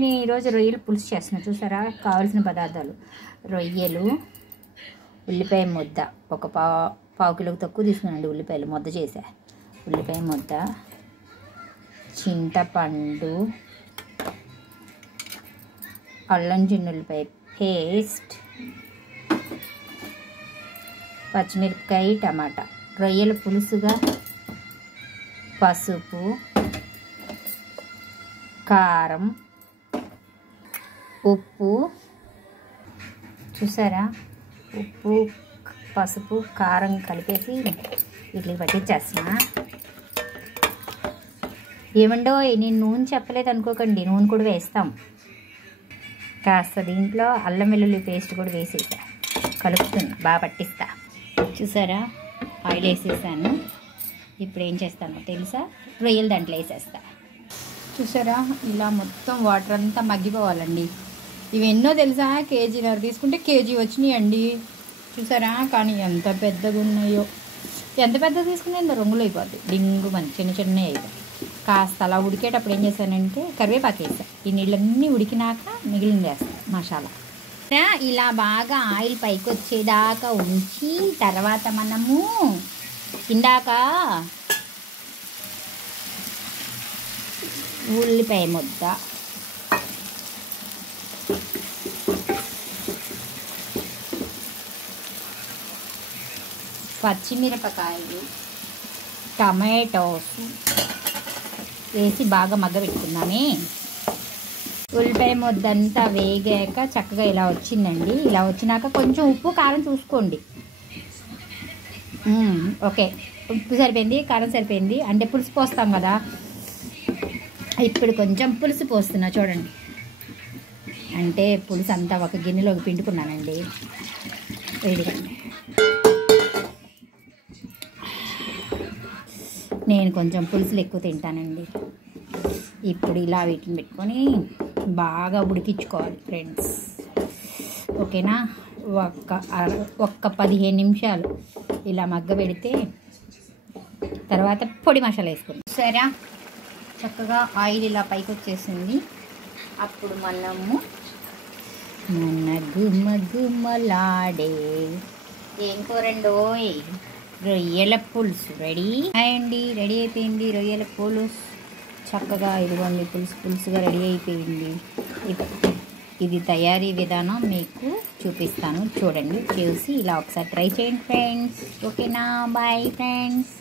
నేను ఈరోజు రొయ్యలు పులుసు చేస్తున్నాను. చూసారా, కావాల్సిన పదార్థాలు: రొయ్యలు, ఉల్లిపాయ ముద్ద, ఒక పావు కిలోకి తక్కువ తీసుకున్నాండి ఉల్లిపాయలు, ముద్ద చేసా. ఉల్లిపాయ ముద్ద, చింతపండు, అల్లం చిన్నుల్లిపాయ పేస్ట్, పచ్చిమిరపకాయ, టమాటా. రొయ్యల పులుసుగా పసుపు, కారం, ఉప్పు. చూసారా, ఉప్పు, పసుపు, కారం కలిపేసి వీటికి పట్టించేస్తున్నా. ఏమండో, నేను నూనె చెప్పలేదు అనుకోకండి, నూనె కూడా వేస్తాం కాస్త. దీంట్లో అల్లం వెల్లుల్లి పేస్ట్ కూడా వేసేసా, కలుపుతున్నా, బాగా పట్టిస్తా. చూసారా, ఆయిల్ వేసేసాను. ఇప్పుడు ఏం చేస్తానో తెలుసా, రొయ్యలు దాంట్లో వేసేస్తా. చూసారా, ఇలా మొత్తం వాటర్ అంతా మగ్గిపోవాలండి. ఇవి ఎన్నో తెలుసా, కేజీన్నర తీసుకుంటే కేజీ వచ్చినాయండి. చూసారా, కానీ ఎంత పెద్దగా ఉన్నాయో. ఎంత పెద్దగా తీసుకున్నా ఇంత రంగులు అయిపోద్ది, డింగు మంచి చిన్న చిన్న అయిపోయి. కాస్త అలా ఉడికేటప్పుడు ఏం చేశానంటే కరివేపాకు వేసా. ఈ నీళ్ళన్నీ ఉడికినాక మిగిలిన వేస్తాను మసాలా. ఇలా బాగా ఆయిల్ పైకి వచ్చేదాకా ఉంచి తర్వాత మనము ఇందాక ఉల్లిపాయ ముద్ద, పచ్చిమిరపకాయలు, టమాటోస్ వేసి బాగా మగ్గబెట్టుకున్నామే. ఉల్లిపాయ ముద్దంతా వేగాక చక్కగా ఇలా వచ్చిందండి. ఇలా వచ్చినాక కొంచెం ఉప్పు కారం చూసుకోండి. ఓకే, ఉప్పు సరిపోయింది, కారం సరిపోయింది. అంటే పులుసు పోస్తాం కదా, ఇప్పుడు కొంచెం పులుసు పోస్తున్నా చూడండి. అంటే పులుసు అంతా ఒక గిన్నెలోకి పిండుకున్నానండి. వేడిగా నేను కొంచెం పులుసులు ఎక్కువ తింటానండి. ఇప్పుడు ఇలా వీటిని పెట్టుకొని బాగా ఉడికించుకోవాలి ఫ్రెండ్స్. ఓకేనా, ఒక్క 15 నిమిషాలు ఇలా మగ్గబెడితే తర్వాత పొడి మసాలా వేసుకుందాం. సరే, చక్కగా ఆయిల్ ఇలా పైకి వచ్చేసింది. అప్పుడు మనము గుమ్మలాడే ఏం కూరండోయ్, రొయ్యల పులుసు రెడీ అయ్యండి. రెడీ అయిపోయింది రొయ్యల పులుసు. చక్కగా ఇదిగోండి, పులుసుగా రెడీ అయిపోయింది. ఇది తయారీ విధానం మీకు చూపిస్తాను, చూడండి. చూసి ఇలా ఒకసారి ట్రై చేయండి ఫ్రెండ్స్. ఓకేనా, బాయ్ ఫ్రెండ్స్.